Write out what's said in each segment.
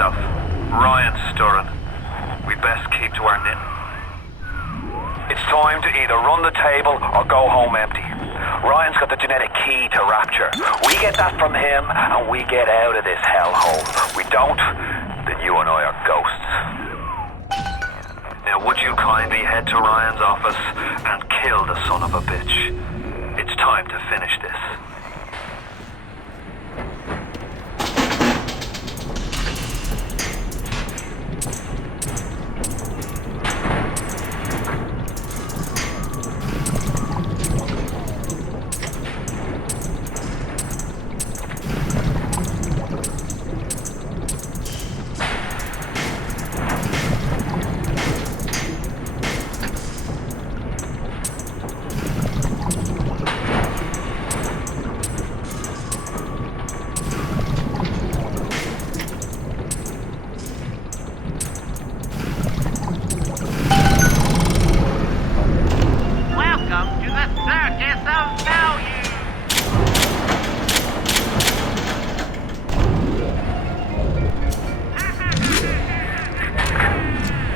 yourself. Ryan's stirring. We'd best keep to our knitting. It's time to either run the table or go home empty. Ryan's got the genetic key to Rapture. We get that from him and we get out of this hellhole. We don't, then you and I are ghosts. Now would you kindly head to Ryan's office and kill the son of a bitch? It's time to finish this.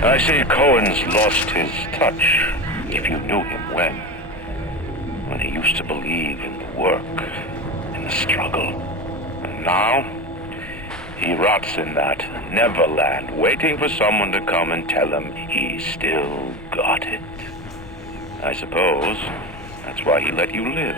I see Cohen's lost his touch, if you knew him when he used to believe in the work, in the struggle. And now, he rots in that Neverland, waiting for someone to come and tell him he's still got it. I suppose that's why he let you live.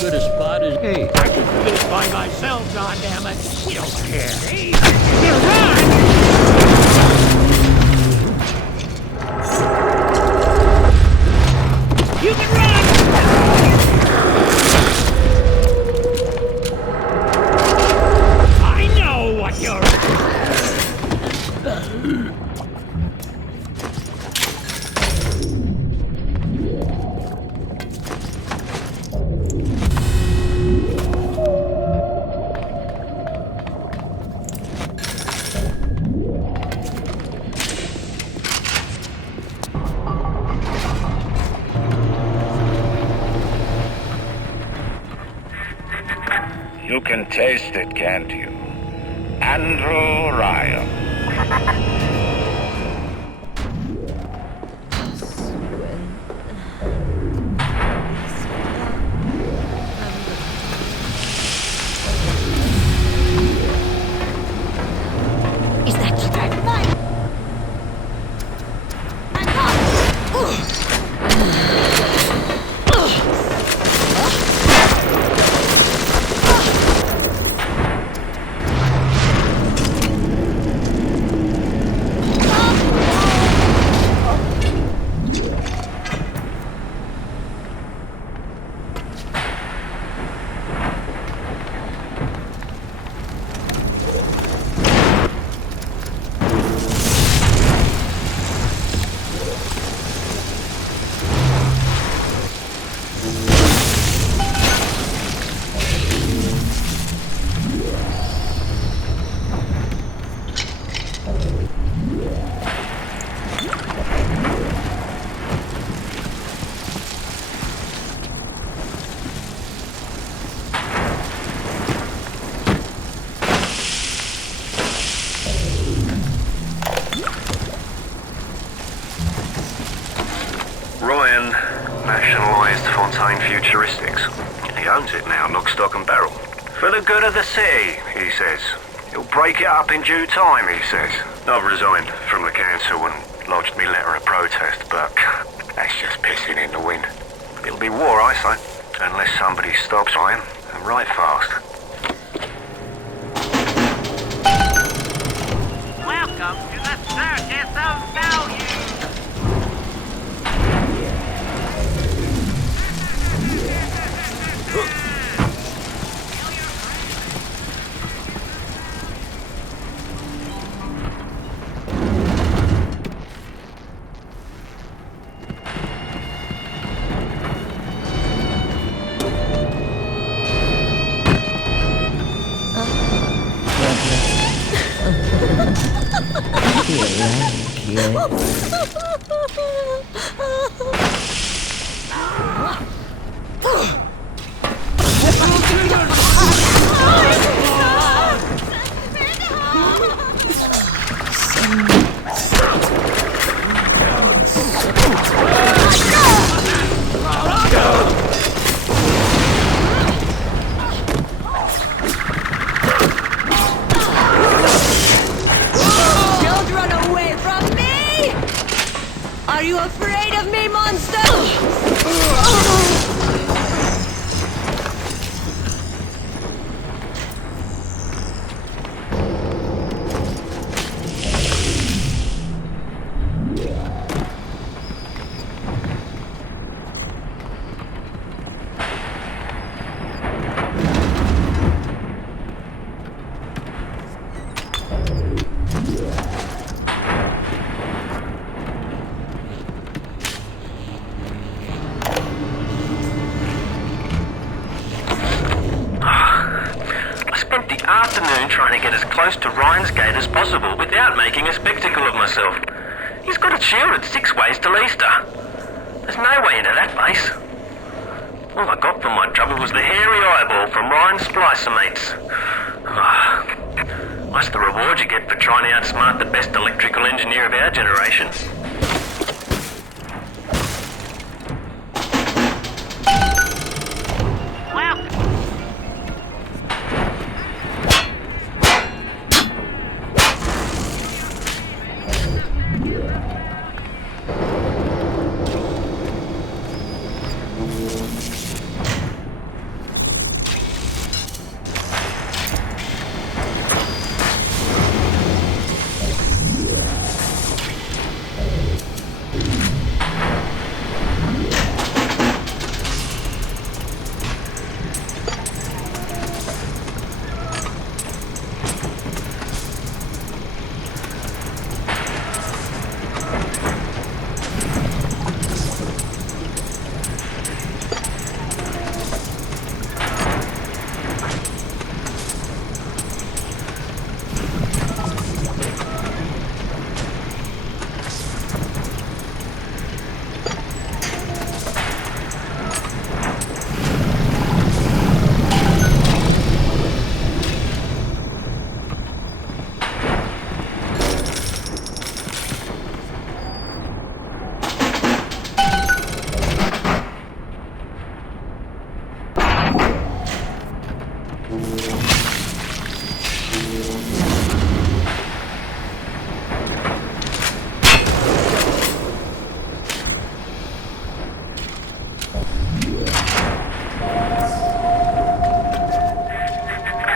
Good a spot as... Hey, I can do this by myself, goddammit. We don't care. Hey, you run! You can run! I know what you're... You can taste it, can't you? Andrew Ryan. Is that straight line? Nationalised Fontaine Futuristics. He owns it now, lock, stock and barrel. For the good of the city, he says. He'll break it up in due time, he says. I've resigned from the council and lodged me letter of protest, but that's just pissing in the wind. It'll be war, I say, unless somebody stops Ryan, and right fast. Welcome to the Circus of Value! Don't run away from me! Are you afraid of me, monster? Afternoon trying to get as close to Ryan's gate as possible without making a spectacle of myself. He's got it shielded 6 ways till Easter. There's no way into that base. All I got for my trouble was the hairy eyeball from Ryan's splicer mates. That's the reward you get for trying to outsmart the best electrical engineer of our generation.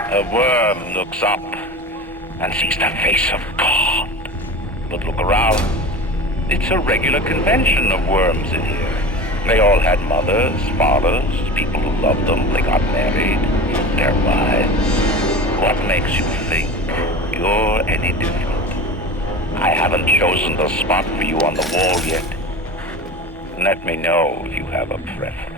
A worm looks up and sees the face of God. But look around. It's a regular convention of worms in here. They all had mothers, fathers, people who loved them. They got married, took their wives. What makes you think you're any different? I haven't chosen the spot for you on the wall yet. Let me know if you have a preference.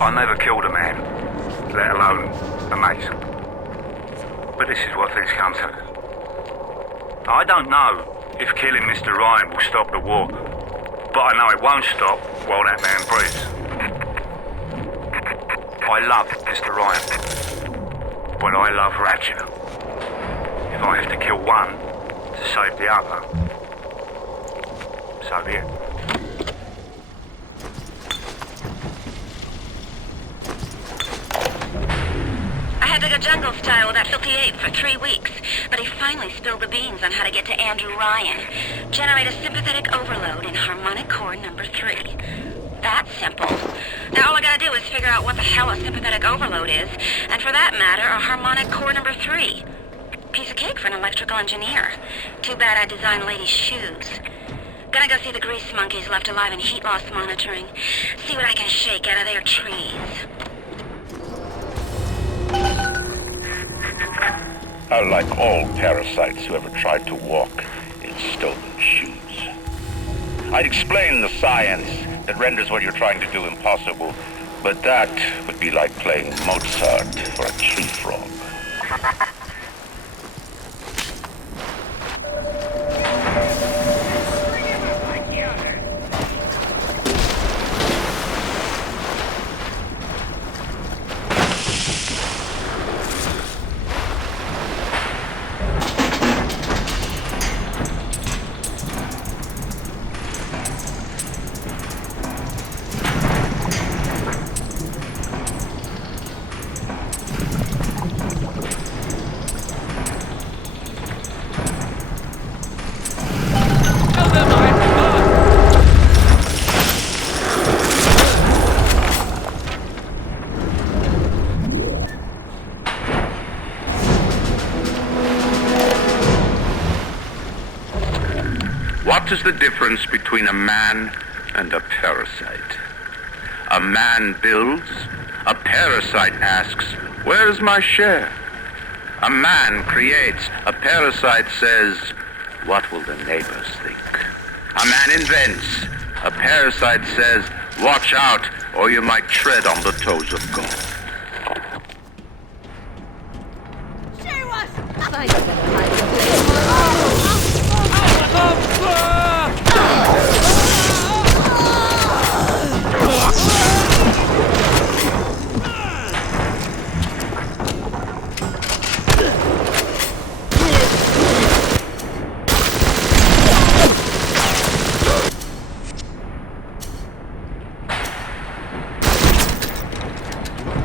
I never killed a man, let alone a mate. But this is what things come to. I don't know if killing Mr. Ryan will stop the war, but I know it won't stop while that man breathes. I love Mr. Ryan, but I love Rapture. If I have to kill one to save the other, so be it. I had to go jungle style with that filthy ape for 3 weeks, but he finally spilled the beans on how to get to Andrew Ryan. Generate a sympathetic overload in harmonic core number 3. That's simple. Now all I gotta do is figure out what the hell a sympathetic overload is, and for that matter, a harmonic core number 3. Piece of cake for an electrical engineer. Too bad I designed ladies' shoes. Gonna go see the grease monkeys left alive in heat loss monitoring. See what I can shake out of their trees. Like all parasites who ever tried to walk in stolen shoes. I'd explain the science that renders what you're trying to do impossible, but that would be like playing Mozart for a tree frog. What is the difference between a man and a parasite? A man builds, a parasite asks, where's my share? A man creates, a parasite says, what will the neighbors think? A man invents, a parasite says, watch out, or you might tread on the toes of God. Show us! I better hide the place.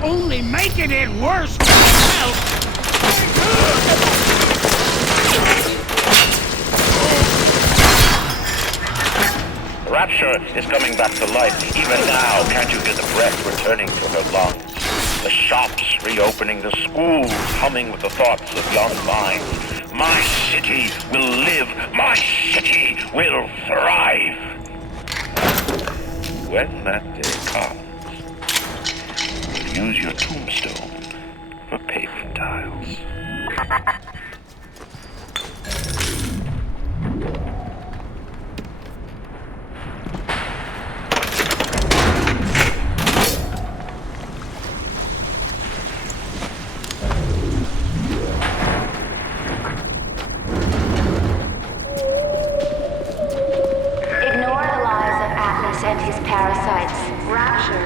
Only making it worse for yourself. Rapture is coming back to life. Even now, can't you hear the breath returning to her lungs? The shops reopening, the schools humming with the thoughts of young minds. My city will live. My city will thrive. When that day comes, use your tombstone for paving tiles. Ignore the lies of Atlas and his parasites. Rapture.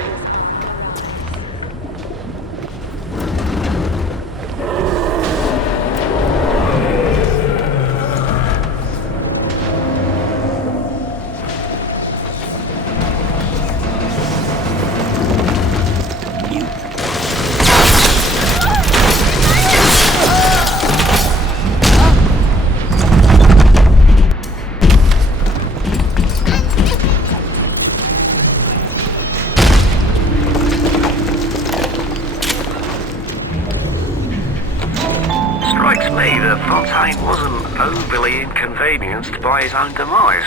Strikes me that Fontaine wasn't overly inconvenienced by his own demise.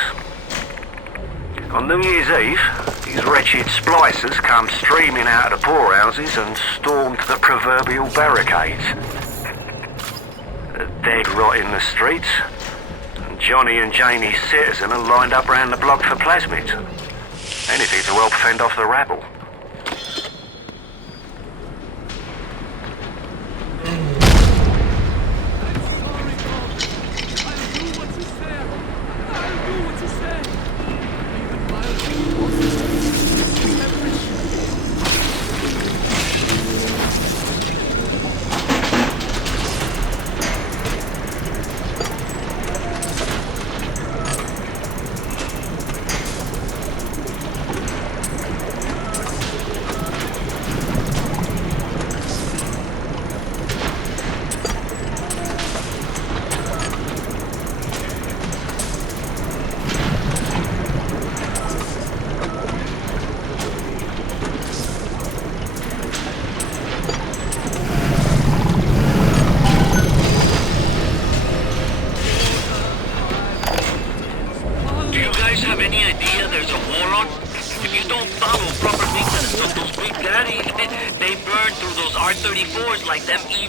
On New Year's Eve, these wretched splicers come streaming out of the poorhouses and stormed the proverbial barricades. They're dead rot in the streets, and Johnny and Jamie Citizen are lined up round the block for plasmids. Anything to help fend off the rabble.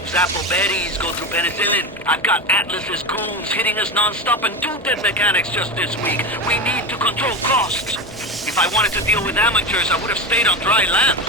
Zappo berries go through penicillin. I've got Atlas's goons hitting us non-stop and 2 dead mechanics just this week. We need to control costs. If I wanted to deal with amateurs, I would have stayed on dry land.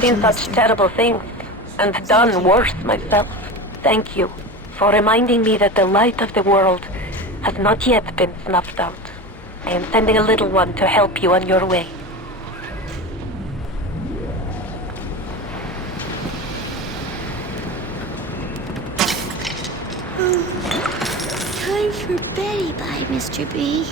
Seen such terrible things, and done worse myself. Thank you for reminding me that the light of the world has not yet been snuffed out. I am sending a little one to help you on your way. Time for Betty bye, Mr. B.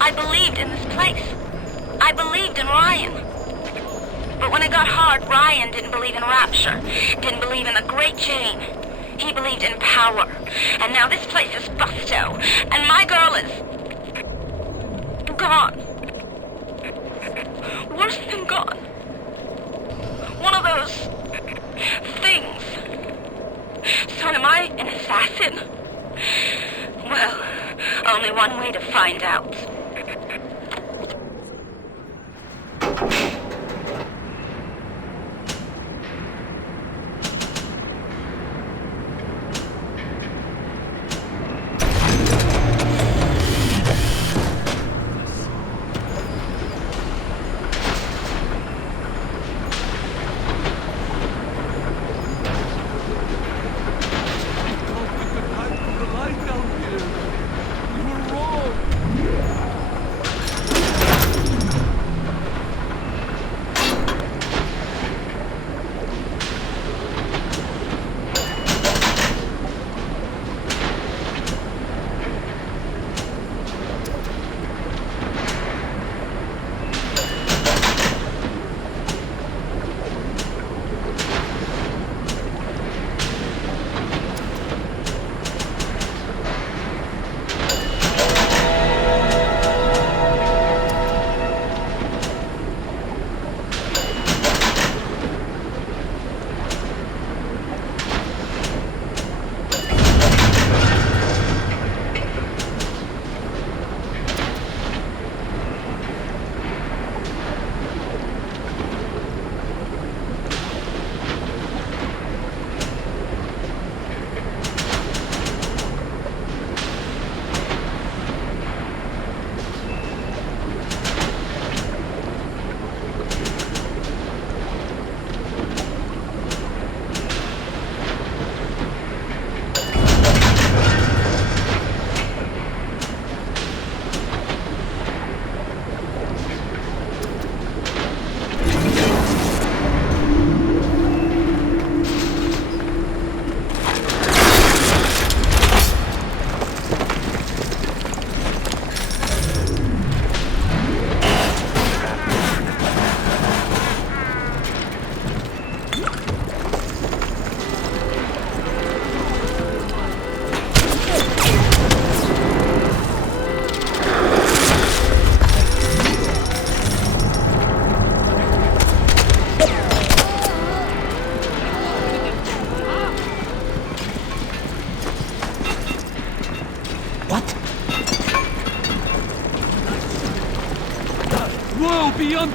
I believed in this place. I believed in Ryan. But when it got hard, Ryan didn't believe in Rapture, didn't believe in the Great Chain. He believed in power. And now this place is busto, and my girl is gone. Worse than gone. One of those things. So am I an assassin? Well, only one way to find out.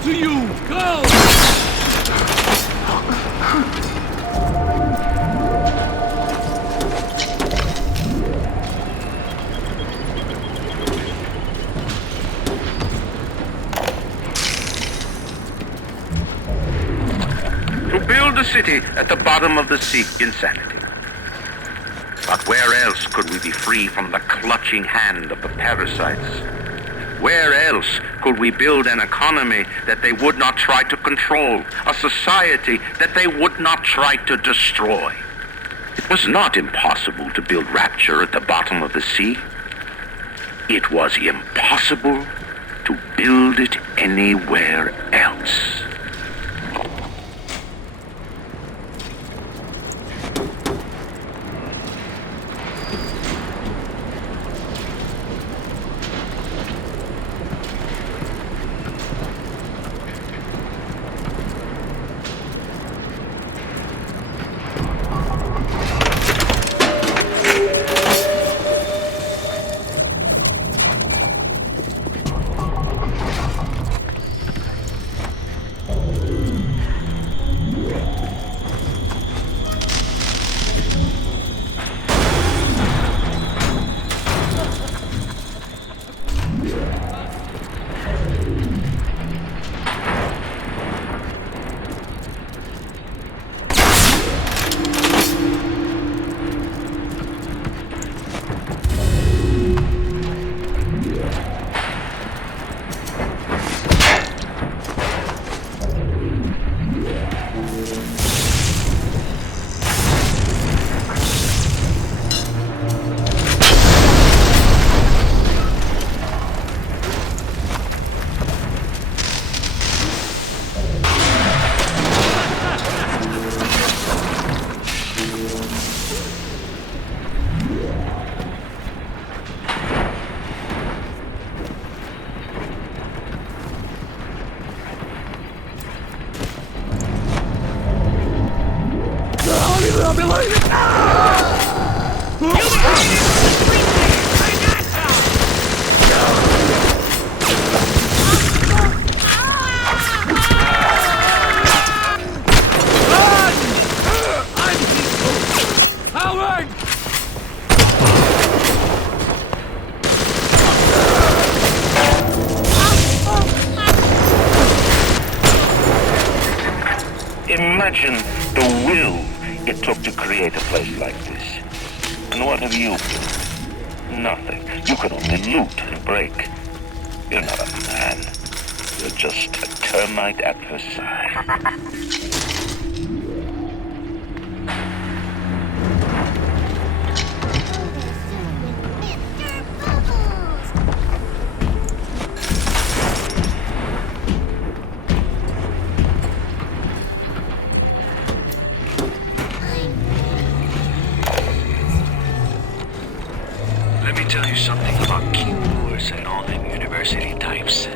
to you! Go! To build a city at the bottom of the sea, insanity. But where else could we be free from the clutching hand of the parasites? Where else could we build an economy that they would not try to control, a society that they would not try to destroy? It was not impossible to build Rapture at the bottom of the sea. It was impossible to build it anywhere else. Imagine the will it took to create a place like this. And what have you built? Nothing. You can only loot and break. You're not a man. You're just a termite at Versailles. Let me tell you something about keyboards and all them university types.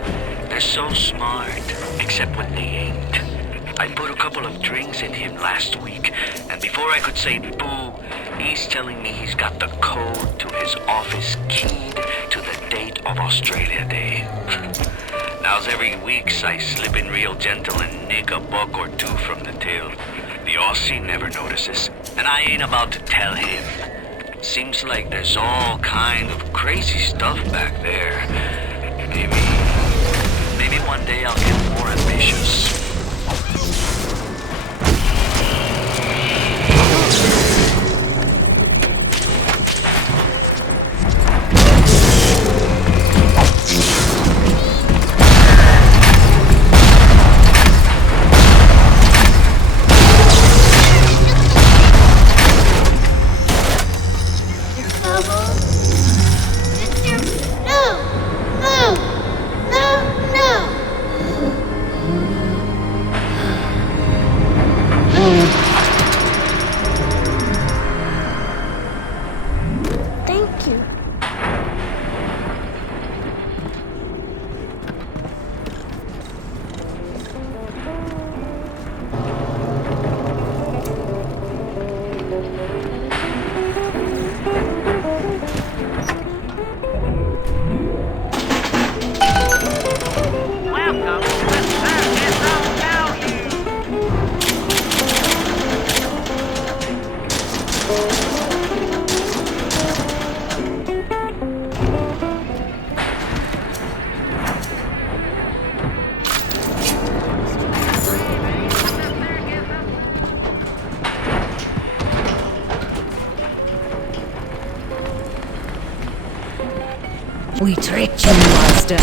They're so smart, except when they ain't. I put a couple of drinks in him last week, and before I could say boo, he's telling me he's got the code to his office keyed to the date of Australia Day. Now's every weeks I slip in real gentle and nick a buck or two from the till. The Aussie never notices, and I ain't about to tell him. Seems like there's all kind of crazy stuff back there. Maybe one day I'll get more ambitious. We tricked you, monster.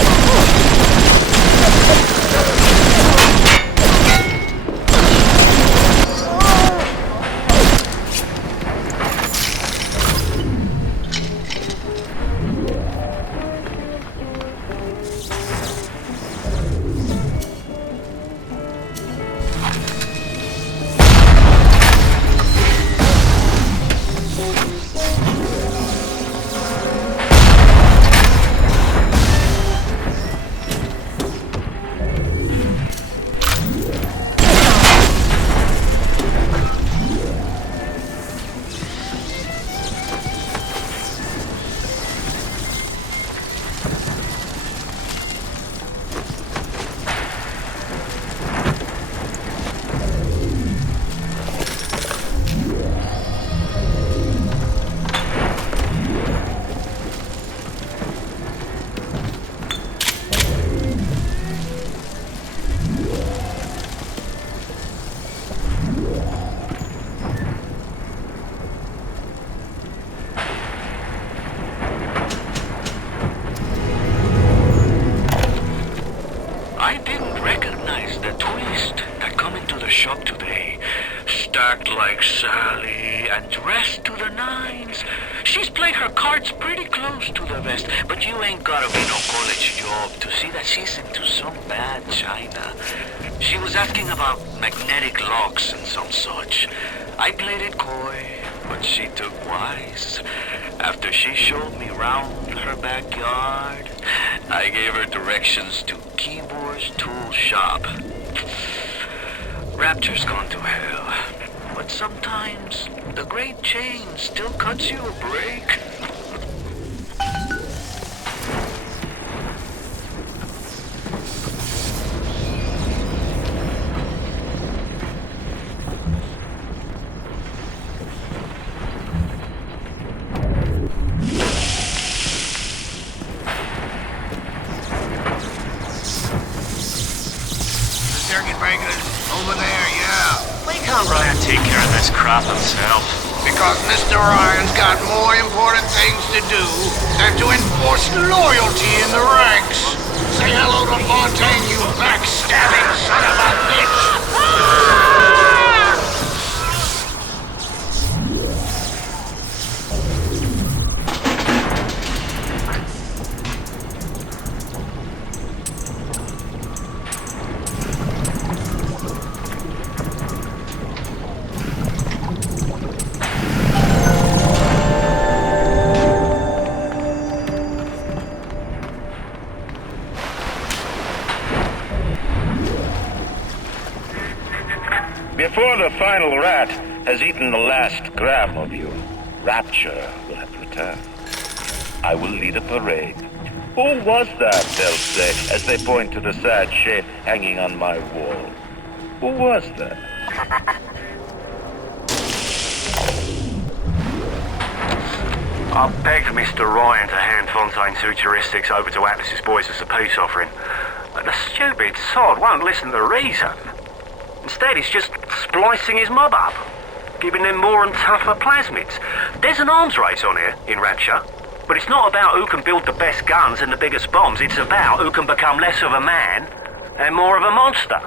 I didn't recognize the twist that come into the shop today. Stacked like Sally and dressed to the nines. She's played her cards pretty close to the vest, but you ain't gotta be no college job to see that she's into some bad china. She was asking about magnetic locks and some such. I played it coy, but she took wise. After she showed me round her backyard, I gave her directions to Keyboard's tool shop. Rapture's gone to hell, but sometimes the great chain still cuts you a break. Circuit breakers over there, yeah. Why can't Ryan take care of this crap himself? Because Mr. Ryan's got more important things to do than to enforce loyalty in the ranks. Say hello to Fontaine, you backstabbing son of a bitch! Before the final rat has eaten the last gram of you, Rapture will have returned. I will lead a parade. Who was that, they'll say, as they point to the sad shape hanging on my wall? Who was that? I begged Mr. Ryan to hand Fontaine's heuristics over to Atlas's boys as a peace offering, but the stupid sod won't listen to reason. Instead, he's just splicing his mob up, giving them more and tougher plasmids. There's an arms race on here in Rapture, but it's not about who can build the best guns and the biggest bombs. It's about who can become less of a man and more of a monster.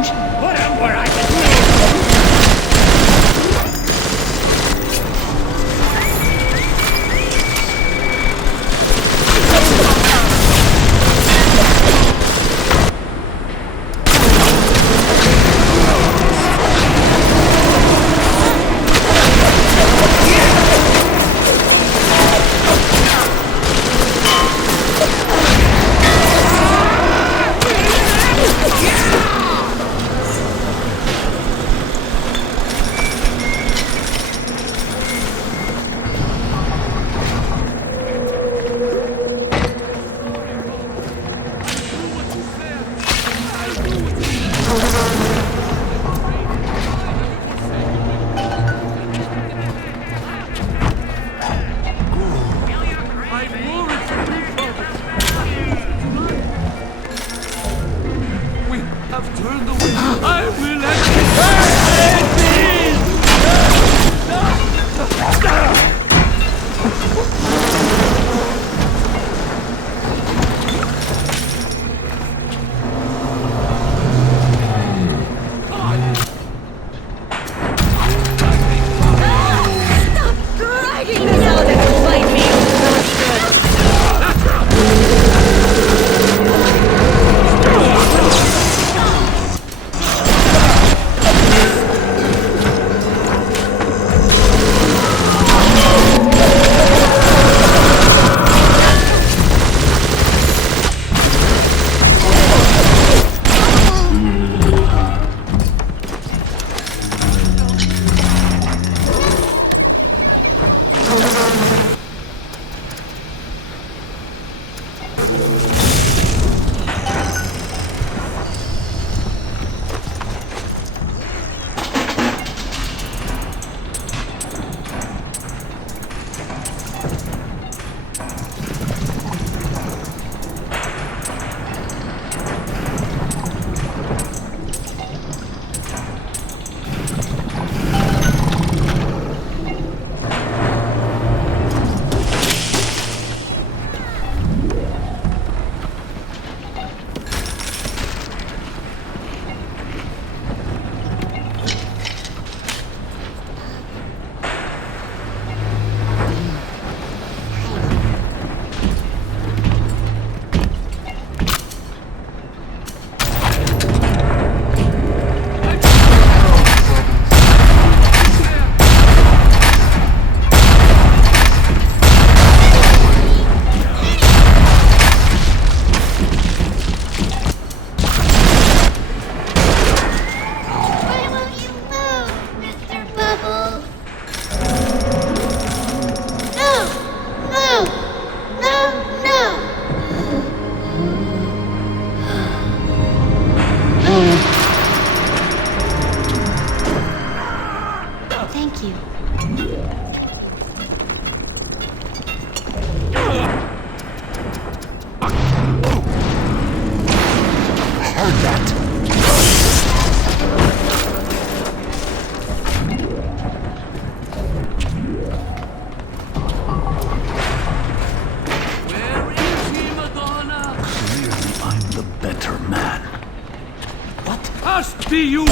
revenge. Put him where I can see. be you!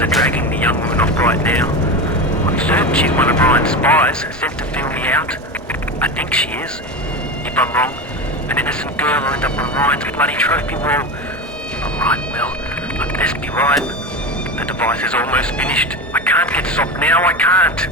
are dragging the young woman off right now. I'm certain she's one of Ryan's spies sent to fill me out. I think she is. If I'm wrong, an innocent girl will end up on Ryan's bloody trophy wall. If I'm right, well, I best be right. The device is almost finished. I can't get soft now, I can't.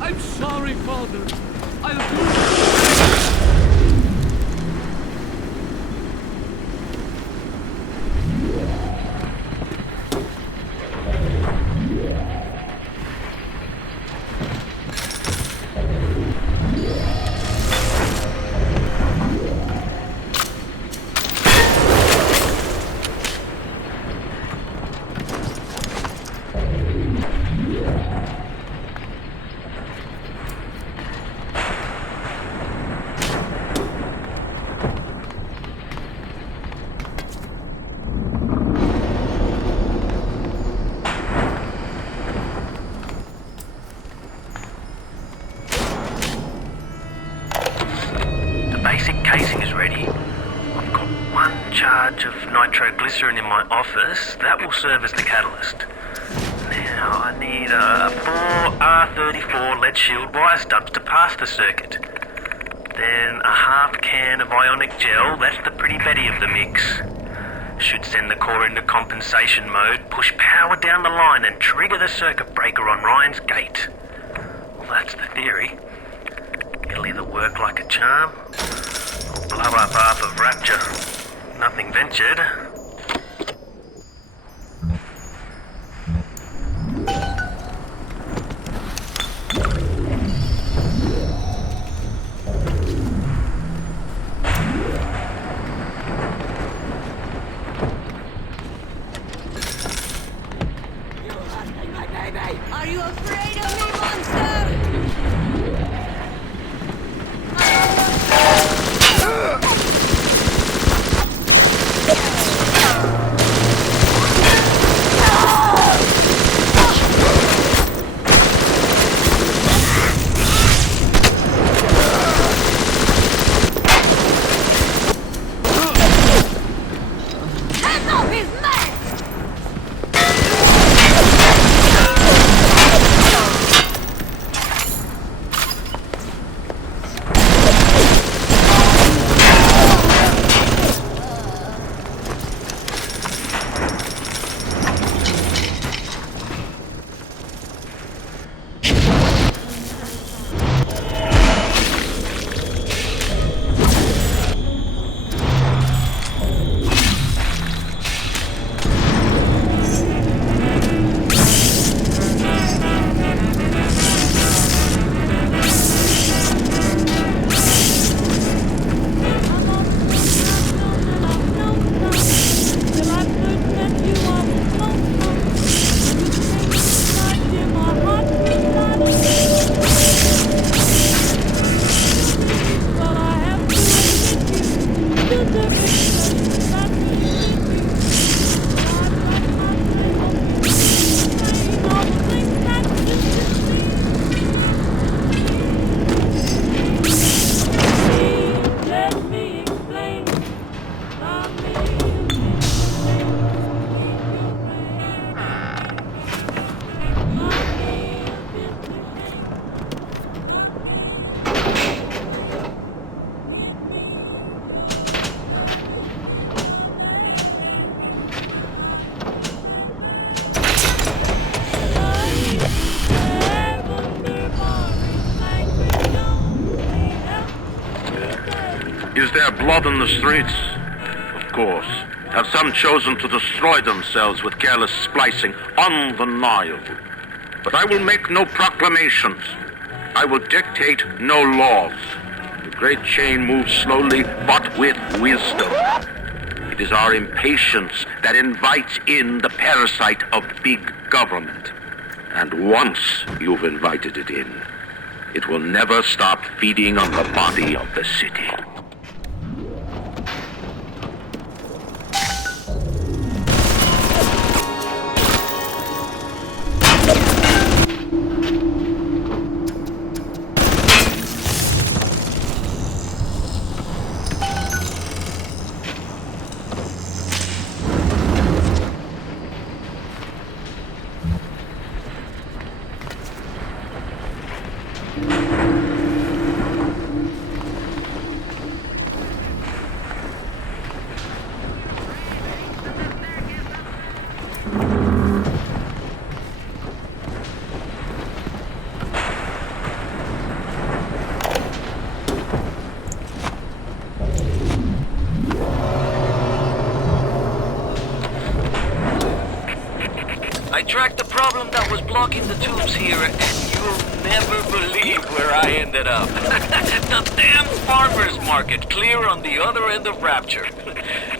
I'm sorry, Father. I'll do it. Basic casing is ready. I've got one charge of nitroglycerin in my office. That will serve as the catalyst. Now I need 4 R34 lead shield wire stubs to pass the circuit. Then a half can of ionic gel. That's the pretty Betty of the mix. Should send the core into compensation mode, push power down the line and trigger the circuit breaker on Ryan's gate. Well, that's the theory. It'll either work like a charm, or blow up half of Rapture. Nothing ventured. Are you afraid of me, monster? Hands off his neck! Is there blood in the streets? Of course. Have some chosen to destroy themselves with careless splicing? Undeniable. But I will make no proclamations. I will dictate no laws. The great chain moves slowly, but with wisdom. It is our impatience that invites in the parasite of big government. And once you've invited it in, it will never stop feeding on the body of the city. I tracked the problem that was blocking the tubes here, and you'll never believe where I ended up. The damn farmer's market, clear on the other end of Rapture.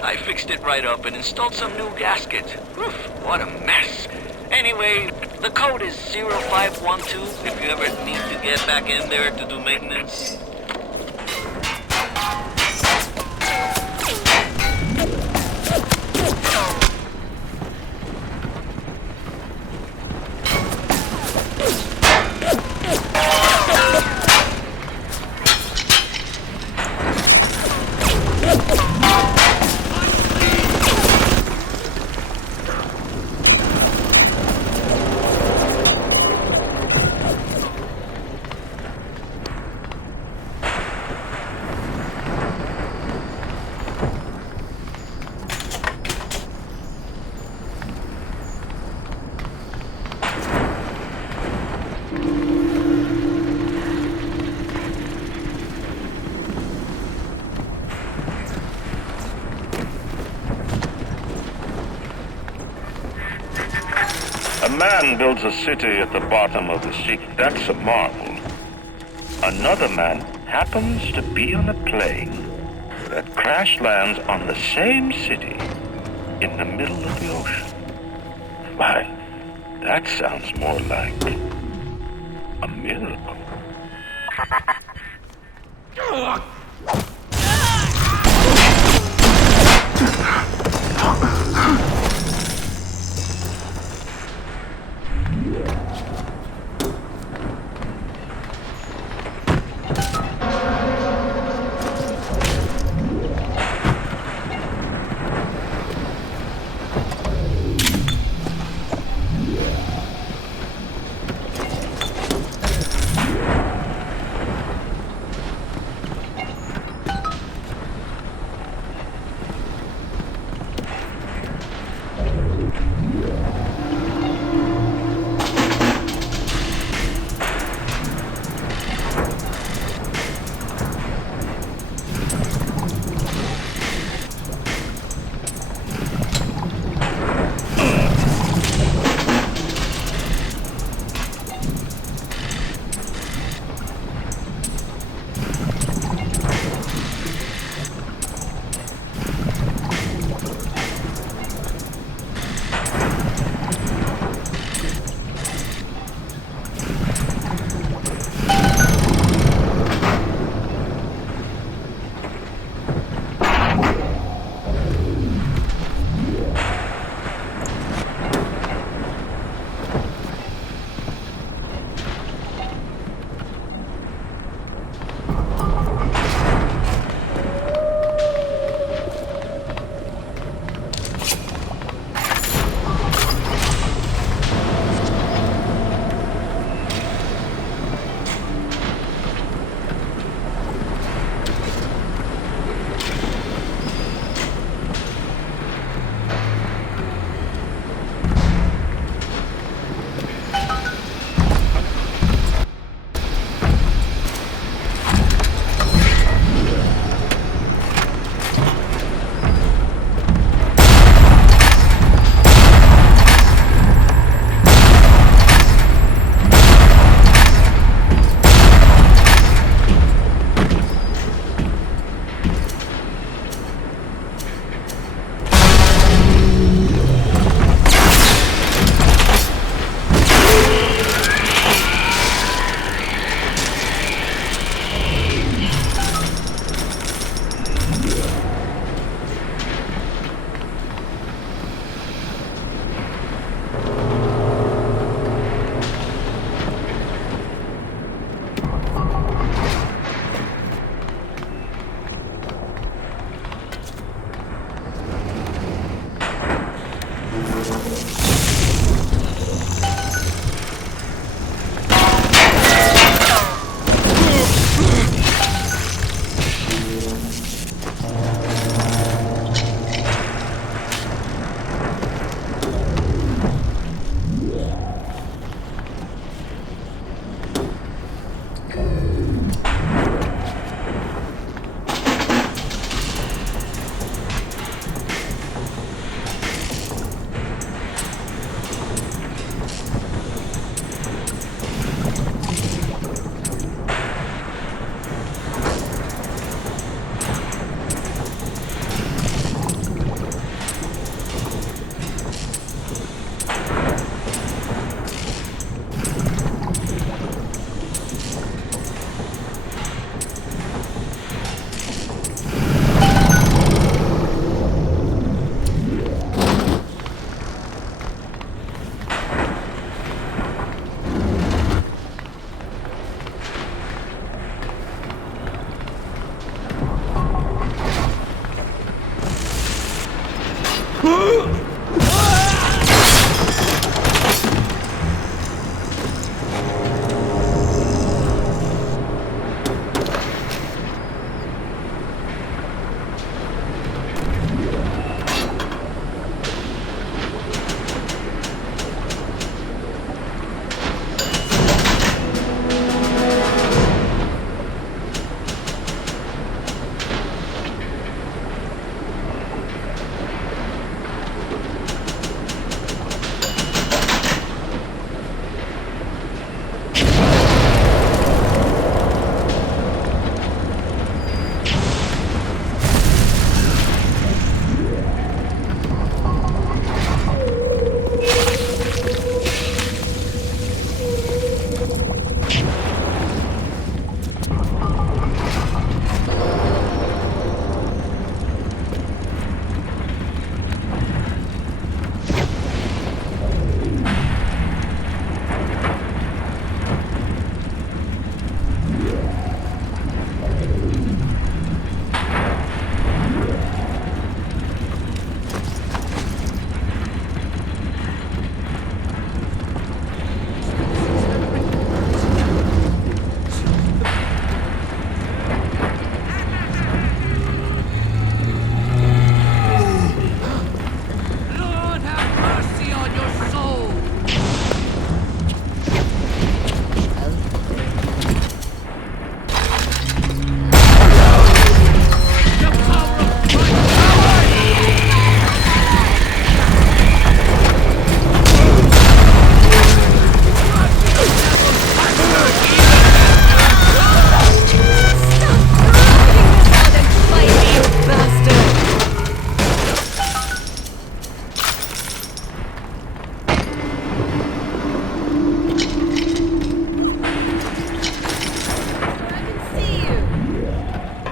I fixed it right up and installed some new gaskets. Oof, what a mess. Anyway, the code is 0512 if you ever need to get back in there to do maintenance. A man builds a city at the bottom of the sea. That's a marvel. Another man happens to be on a plane that crash lands on the same city in the middle of the ocean. Why, that sounds more like a miracle.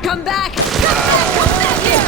Come back! Come back! Come back here!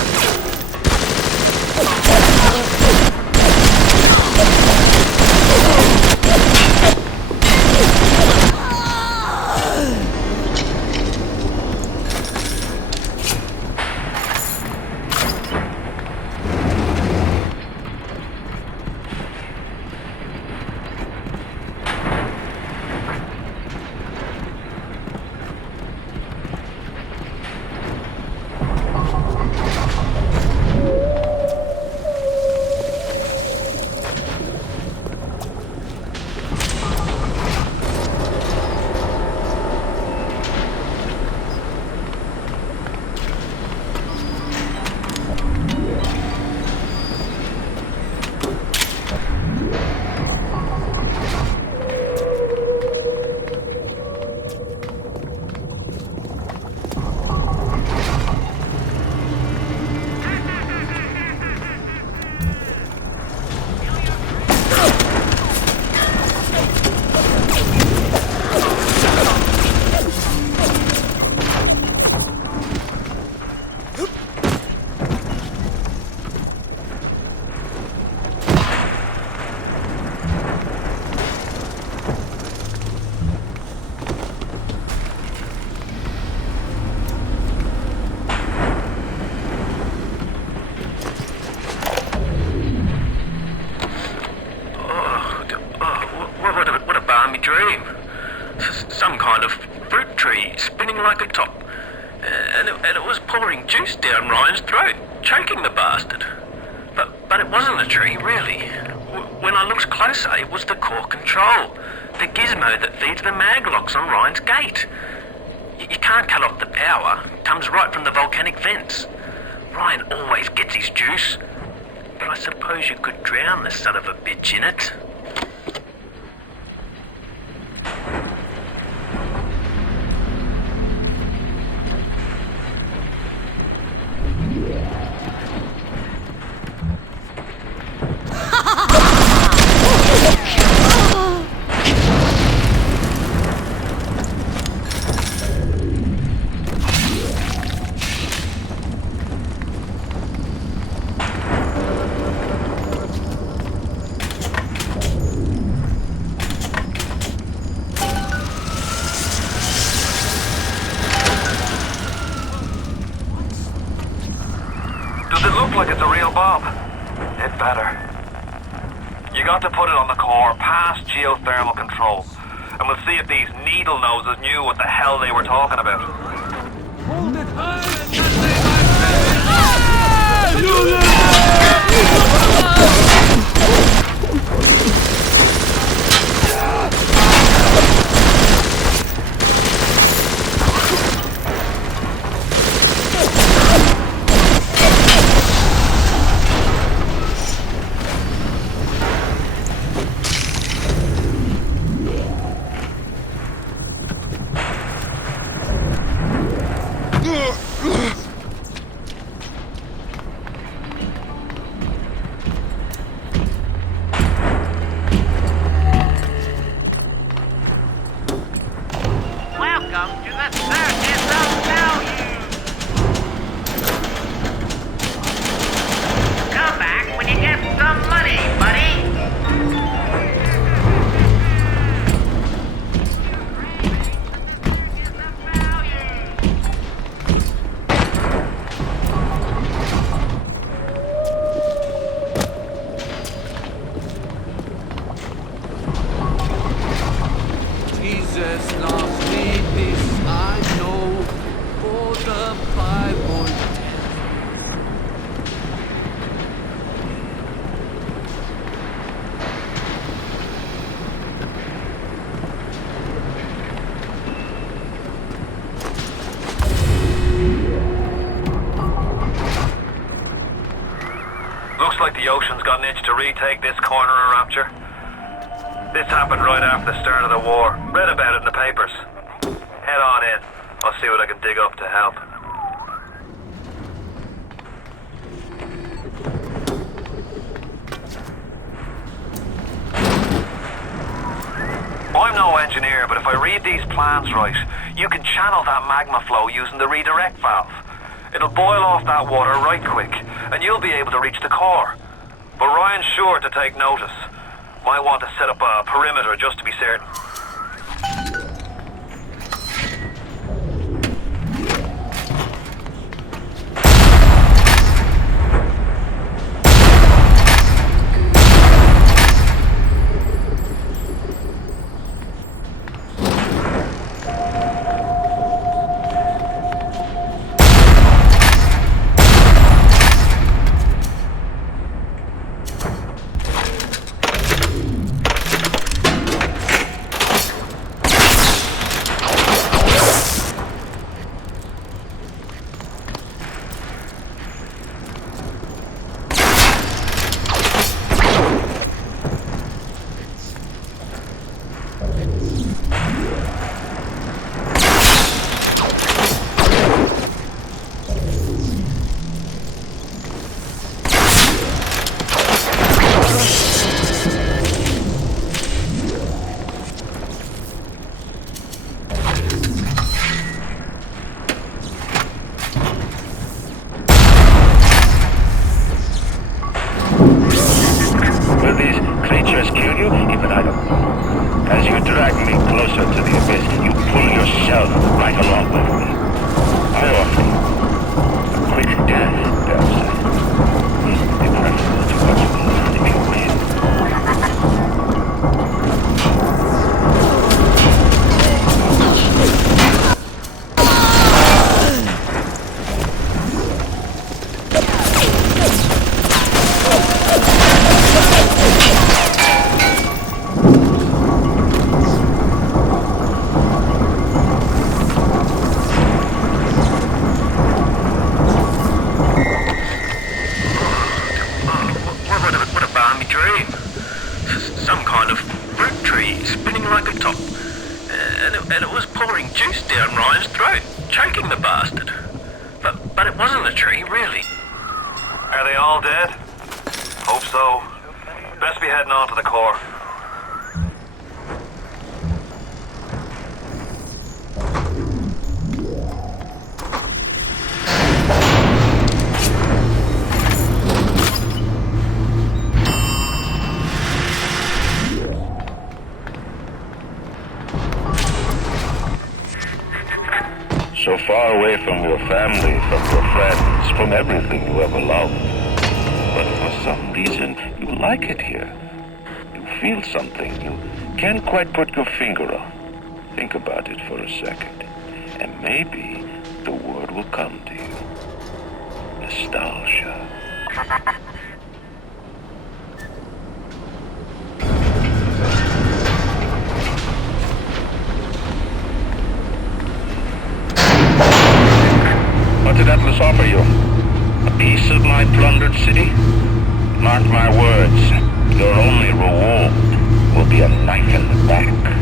Some kind of fruit tree spinning like a top. And it was pouring juice down Ryan's throat, choking the bastard. But it wasn't a tree, really. When I looked closer, it was the core control. The gizmo that feeds the mag locks on Ryan's gate. You can't cut off the power. It comes right from the volcanic vents. Ryan always gets his juice. But I suppose you could drown the son of a bitch in it. Like it's a real bomb. It better. You got to put it on the core, past geothermal control, and we'll see if these needle noses knew what the hell they were talking about. Hold it high Welcome to the circus of value. Come back when you get some money, buddy. Jesus loves me, this I know, for the Bible tells. Looks like the ocean's got an itch to retake this corner of Rapture. This happened right after the start of the war. Read about it in the papers. Head on in. I'll see what I can dig up to help. I'm no engineer, but if I read these plans right, you can channel that magma flow using the redirect valve. It'll boil off that water right quick, and you'll be able to reach the core. But Ryan's sure to take notice. Might want to set up a perimeter just to be certain. And it was pouring juice down Ryan's throat, choking the bastard. But it wasn't a tree, really. Are they all dead? Hope so. Best be heading on to the core. So far away from your family, from your friends, from everything you ever loved. But for some reason, you like it here. You feel something you can't quite put your finger on. Think about it for a second, and maybe the word will come to you. Nostalgia. What did Atlas offer you? A piece of my plundered city? Mark my words, your only reward will be a knife in the back.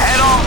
Head on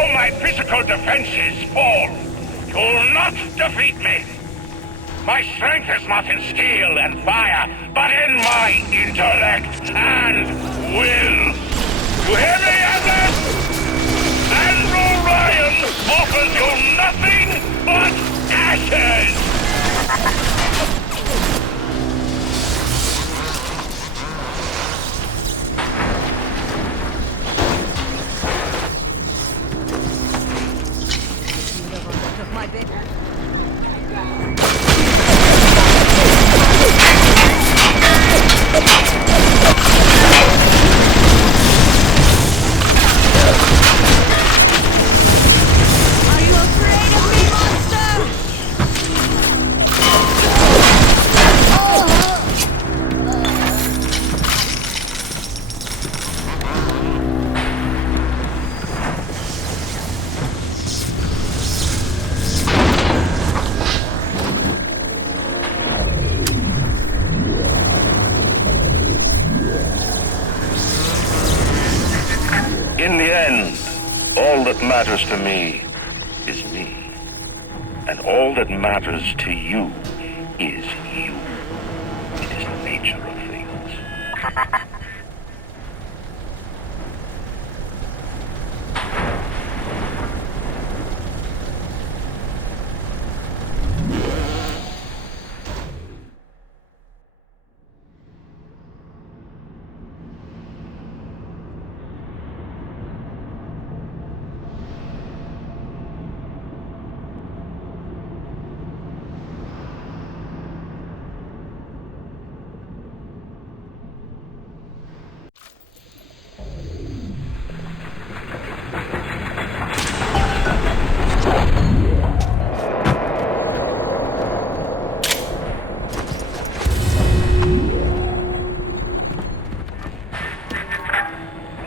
Though my physical defenses fall, you'll not defeat me. My strength is not in steel and fire, but in my intellect and will. You hear me, Atlas? Andrew Ryan offers you nothing but ashes! My bed. Are you afraid of me, monster? In the end, all that matters to me is me. And all that matters to you is you. It is the nature of things.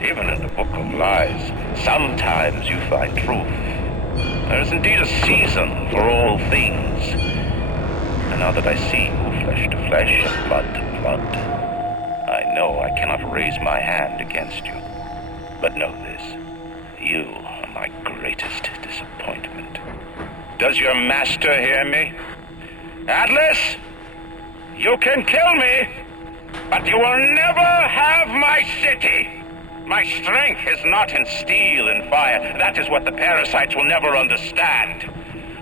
Even in the Book of Lies, sometimes you find truth. There is indeed a season for all things. And now that I see you flesh to flesh and blood to blood, I know I cannot raise my hand against you. But know this, you are my greatest disappointment. Does your master hear me? Atlas, you can kill me, but you will never have my city. My strength is not in steel and fire. That is what the parasites will never understand.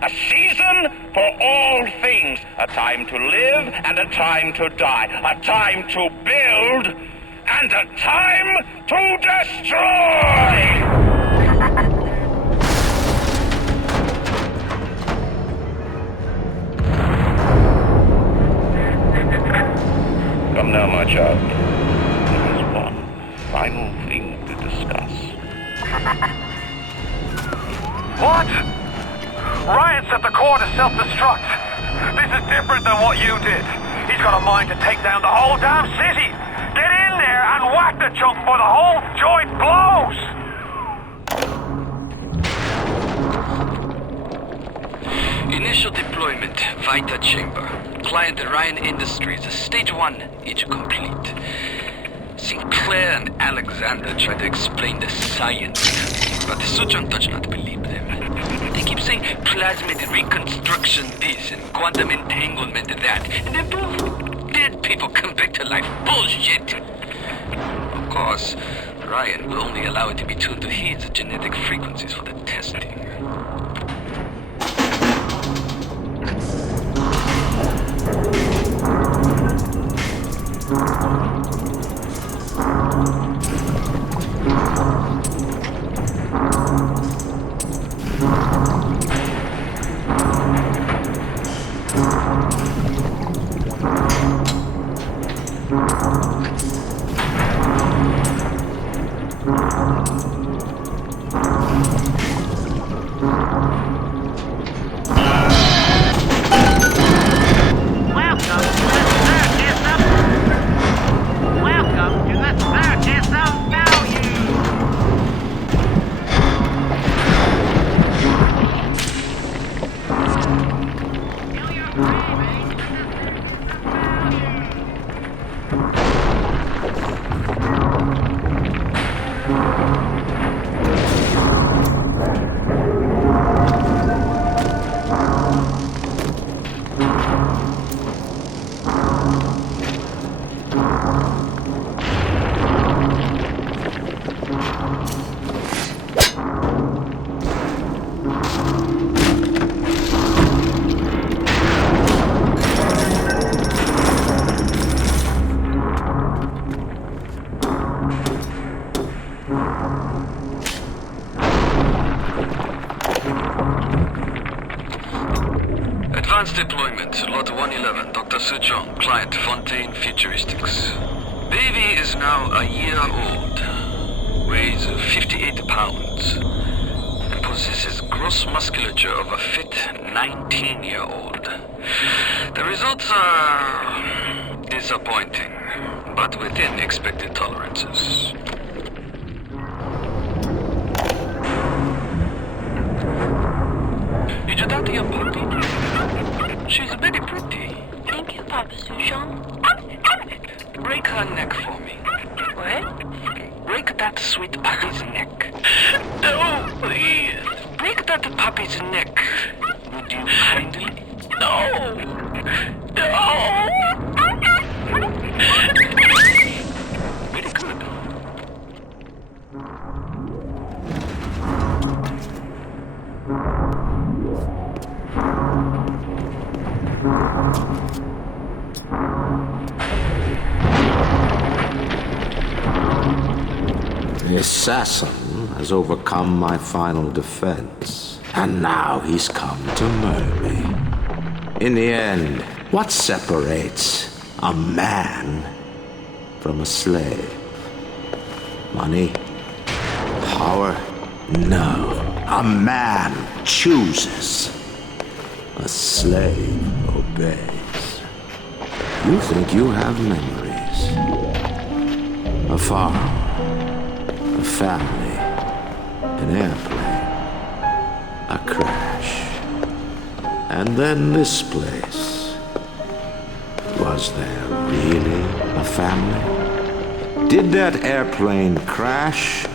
A season for all things. A time to live and a time to die. A time to build and a time to destroy! Come now, my child. There is one final thing to discuss. What? Ryan set the core to self-destruct. This is different than what you did. He's got a mind to take down the whole damn city. Get in there and whack the chunk before the whole joint blows! Initial deployment, Vita Chamber. Client Ryan Industries, Stage 1, each complete. Sinclair and Alexander try to explain the science, but the Suchong does not believe them. They keep saying plasmid reconstruction this and quantum entanglement that, and then boom, dead people come back to life. Bullshit! Of course, Ryan will only allow it to be tuned to his genetic frequencies for the testing. Advanced deployment, Lot 111, Dr. Sejong, client Fontaine Futuristics. Baby is now a year old, weighs 58 pounds, and possesses gross musculature of a fit 19-year-old. The results are disappointing, but within expected tolerances. Did you talk to your puppy? She's very pretty. Thank you, Papa Sushon. Break her neck for me. What? Break that sweet puppy's neck. No, please. Break that puppy's neck. Would you kindly? No. No. Very good. The assassin has overcome my final defense, and now he's come to murder me. In the end, what separates a man from a slave? Money? Power? No. A man chooses. A slave obeys. You think you have memories. A farm, a family, an airplane, a crash, and then this place. Was there really a family? Did that airplane crash,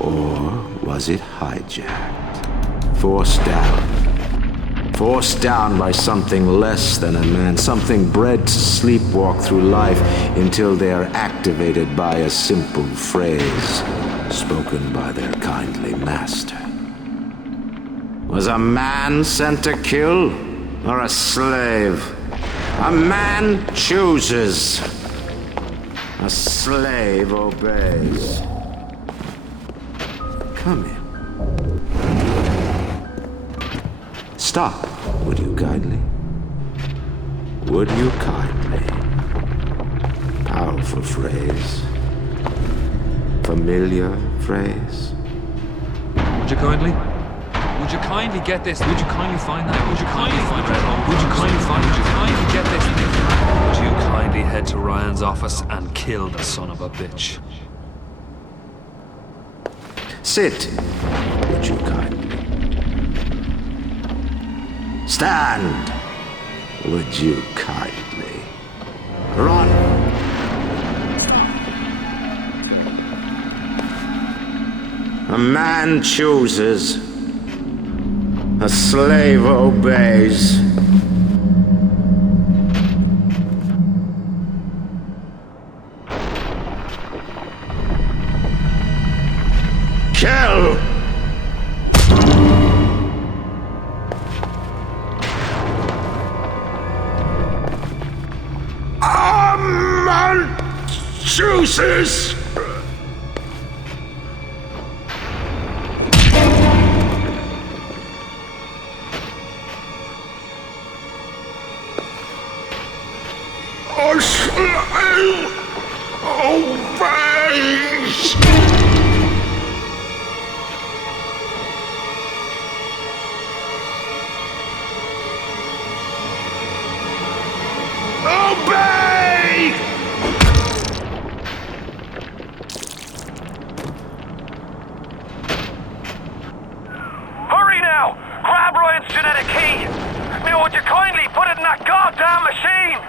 or was it hijacked? Forced down by something less than a man, something bred to sleepwalk through life until they are activated by a simple phrase spoken by their kindly master. Was a man sent to kill, or a slave? A man chooses. A slave obeys. Come here. Stop, would you kindly? Would you kindly? Powerful phrase. Familiar phrase. Would you kindly? Would you kindly get this? Would you kindly find that? Would you kindly find it? Would you kindly find it? Would you kindly get this? Would you kindly head to Ryan's office and kill the son of a bitch? Sit, would you kindly? Stand, would you kindly? Run! A man chooses. A slave obeys. Kill! A man chooses. A slave obeys. Obey! Hurry now! Grab Ryan's genetic key! Now would you kindly put it in that goddamn machine?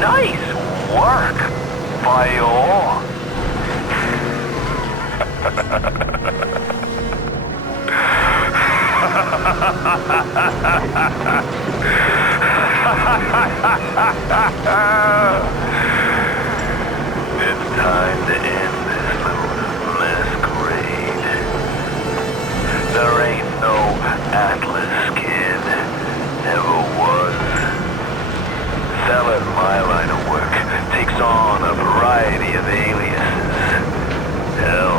Nice work by all. It's time to end this little masquerade. There ain't no Atlas, kid. Never was. Selling my line of work takes on a variety of aliases. Hell,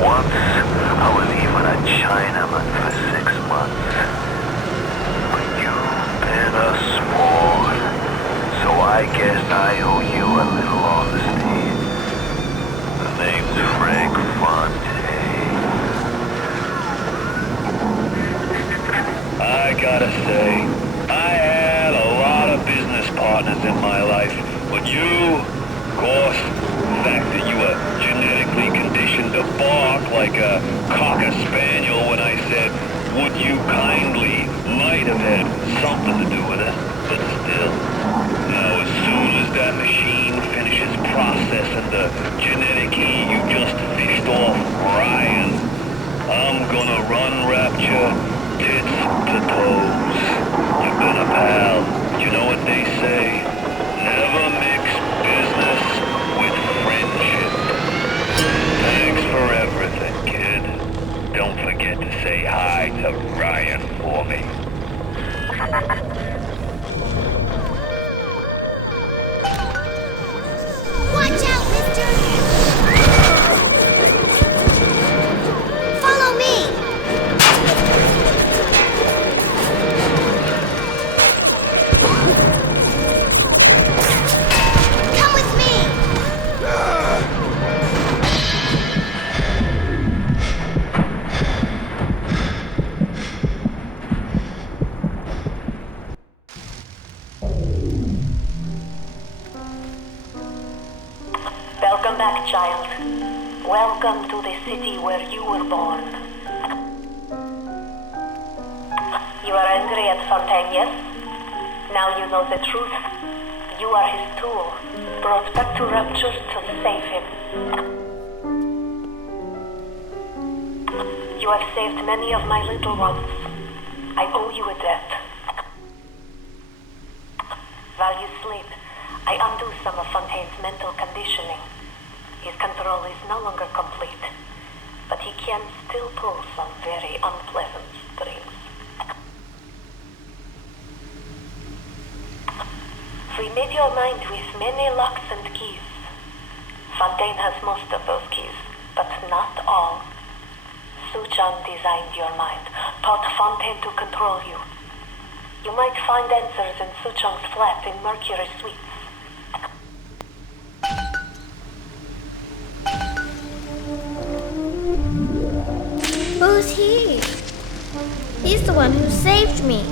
once I was even a Chinaman for 6 months. But you've been a sport, so I guess I owe you a little honesty. The name's Confronting. I gotta say, I had a lot of business partners in my life, but you, of course, the fact that you were genetically conditioned to bark like a cocker spaniel when I said, would you kindly, might have had something to do with it, but still. Now, as soon as that machine finishes processing the genetic key you just fished off Ryan, I'm gonna run Rapture tits to toes. You've been a pal. You know what they say? Never mix business with friendship. Thanks for everything, kid. Don't forget to say hi to Ryan for me. Watch out, mister! Follow me! Come with me! Welcome back, child. Welcome to the city where you were born. You are angry at Fontaine, yes? Now you know the truth. You are his tool, brought back to Rapture to save him. You have saved many of my little ones. I owe you a debt. While you sleep, I undo some of Fontaine's mental conditioning. His control is no longer complete, but he can still pull some very unpleasant strings. We made your mind with many locks and keys. Fontaine has most of those keys, but not all. Suchong designed your mind, taught Fontaine to control you. You might find answers in Suchong's flat in Mercury Suites. Who's he? He's the one who saved me.